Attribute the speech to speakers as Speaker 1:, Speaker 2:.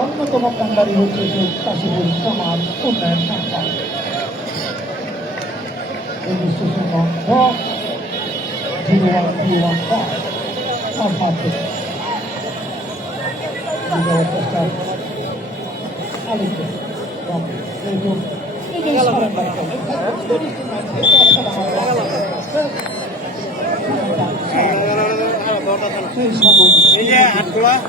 Speaker 1: অন্যতম কাঙ্গারি হচ্ছে শেখ হাসিবুল ইসলাম উন্নয়ন
Speaker 2: সংস্থা আপনার